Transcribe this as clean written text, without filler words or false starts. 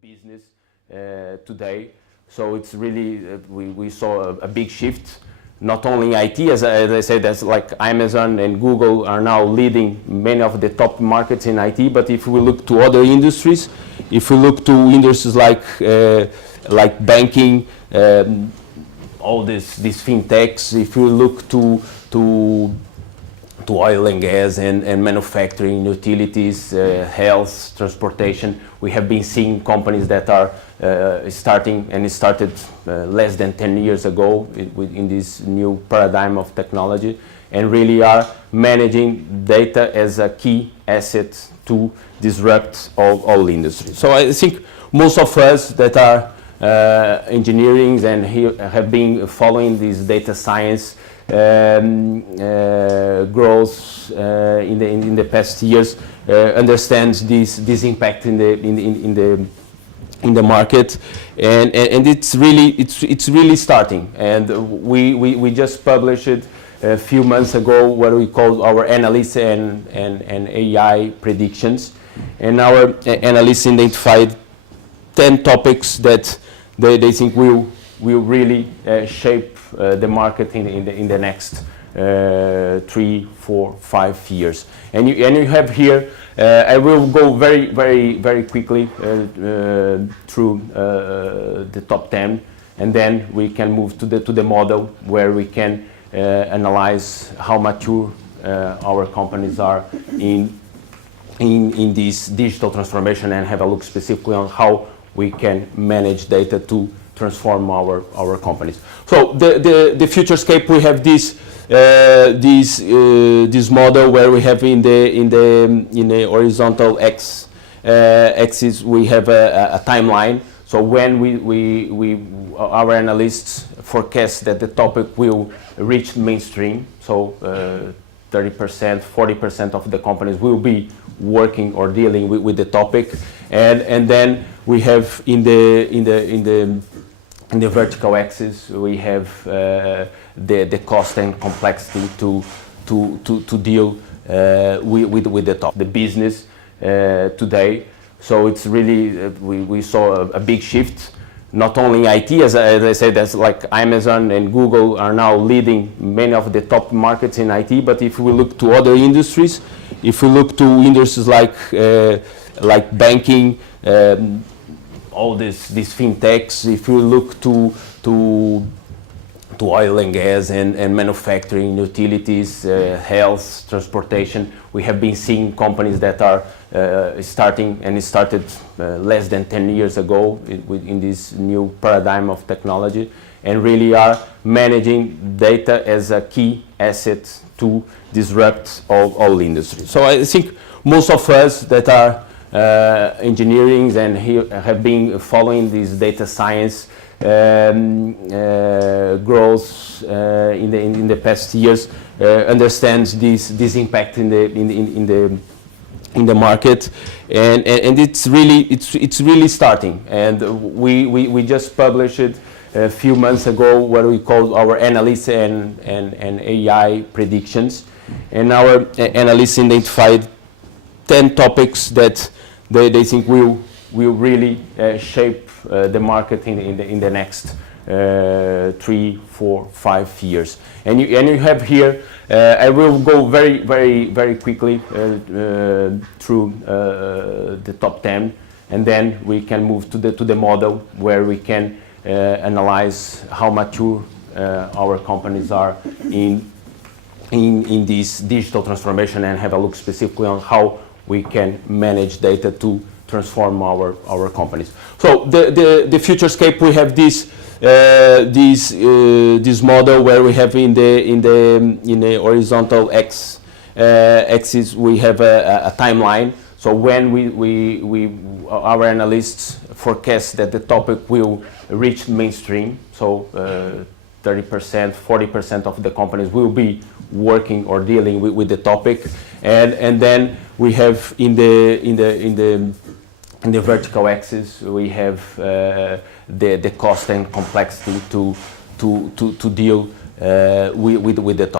business today. So it's really, we saw a big shift, not only in IT, as I said, as like Amazon and Google are now leading many of the top markets in IT, but if we look to other industries, if we look to industries like banking, all these fintechs, if we look to oil and gas and manufacturing, utilities, health, transportation, we have been seeing companies that are starting, and it started less than 10 years ago in this new paradigm of technology, and really are managing data as a key asset to disrupt all industries. So I think most of us that are engineering and have been following this data science growth in the past years understands this impact in the market, and it's really starting. And we just published a few months ago what we call our analysts and AI predictions, and our analysts identified 10 topics that they think will really shape the market in the next 3, 4, 5 years. And you have here, I will go very quickly through the top 10, and then we can move to the model where we can analyze how mature our companies are in this digital transformation, and have a look specifically on how we can manage data to transform our companies. So the futurescape, we have this model where we have in the horizontal axis we have a timeline. So when our analysts forecast that the topic will reach mainstream, so 30%, 40% of the companies will be working or dealing with the topic, and then we have in the vertical axis we have the cost and complexity to deal with the business today. So it's really, we saw a big shift, not only in IT, as I said, as like Amazon and Google are now leading many of the top markets in IT, but if we look to other industries, if we look to industries like banking, all these fintechs, if we look to oil and gas and manufacturing, utilities, health, transportation, we have been seeing companies that are starting, and it started less than 10 years ago in this new paradigm of technology, and really are managing data as a key asset to disrupt all industries. So I think most of us that are engineering and have been following this data science growth in the past years understands this impact in the market, and it's really starting. And we just published a few months ago what we call our analysts and AI predictions, and our analysts identified 10 topics that they think will really shape the market in the next 3, 4, 5 years. And you have here, I will go very quickly through the top 10, and then we can move to the model where we can analyze how mature our companies are in this digital transformation, and have a look specifically on how we can manage data to transform our companies. So the futurescape, we have this model where we have in the horizontal axis we have a timeline. So when our analysts forecast that the topic will reach mainstream, so 30%, 40% of the companies will be working or dealing with the topic, and then we have in the vertical axis we have the cost and complexity to deal with the topic.